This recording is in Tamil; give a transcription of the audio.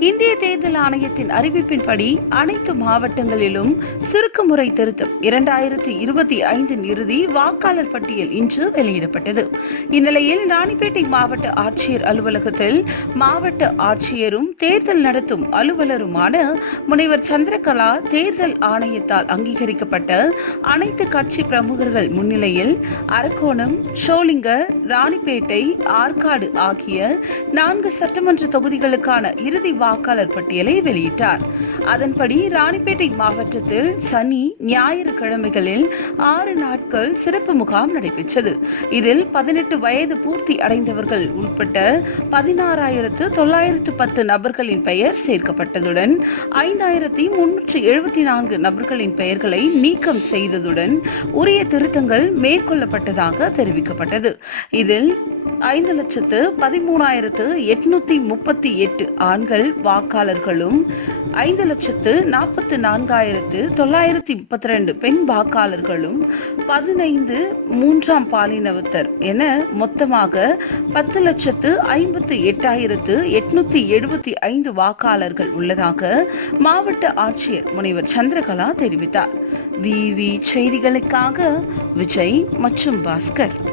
இந்திய தேர்தல் ஆணையத்தின் அறிவிப்பின்படி அனைத்து மாவட்டங்களிலும் சுருக்குமுறை திருத்தம் இரண்டாயிரத்தி இருபத்தி ஐந்தின் இறுதி வாக்காளர் பட்டியல் இன்று வெளியிடப்பட்டது. இந்நிலையில் ராணிப்பேட்டை மாவட்ட ஆட்சியர் அலுவலகத்தில் மாவட்ட ஆட்சியரும் தேர்தல் நடத்தும் அலுவலருமான முனைவர் சந்திரகலா தேர்தல் ஆணையத்தால் அங்கீகரிக்கப்பட்ட அனைத்து கட்சி பிரமுகர்கள் முன்னிலையில் அரக்கோணம் ஷோலிங்கர் ராணிப்பேட்டை ஆற்காடு ஆகிய நான்கு சட்டமன்ற தொகுதிகளுக்கான இறுதி வாக்காளர் பட்டியலை வெளியிட்டார். அதன்படி ராணிப்பேட்டை மாவட்டத்தில் சனி ஞாயிறு கிழமைகளில் ஆறு நாட்கள் சிறப்பு முகாம் நடைபெற்றது. இதில் பதினெட்டு வயது பூர்த்தி அடைந்தவர்கள் உட்பட்ட பதினாறாயிரத்து தொள்ளாயிரத்து பத்து நபர்களின் பெயர் சேர்க்கப்பட்டதுடன் ஐந்தாயிரத்தி முன்னூற்றி எழுபத்தி நான்கு நபர்களின் பெயர்களை நீக்கம் செய்ததுடன் உரிய திருத்தங்கள் மேற்கொள்ளப்பட்டதாக தெரிவிக்கப்பட்டது. இதில் ஐந்து லட்சத்து பதிமூணாயிரத்து எட்நூத்தி முப்பத்தி எட்டு ஆண்கள் வாக்காளர்களும் ஐந்து லட்சத்து நாற்பத்து நான்காயிரத்து தொள்ளாயிரத்தி முப்பத்தி ரெண்டு பெண் வாக்காளர்களும் பதினைந்து மூன்றாம் பாலினவத்தர் என மொத்தமாக பத்து லட்சத்து ஐம்பத்து எட்டாயிரத்து எட்நூத்தி எழுபத்தி ஐந்து வாக்காளர்கள் உள்ளதாக மாவட்ட ஆட்சியர் முனைவர் சந்திரகலா தெரிவித்தார். விவி செய்திகளுக்காக விஜய் மற்றும் பாஸ்கர்.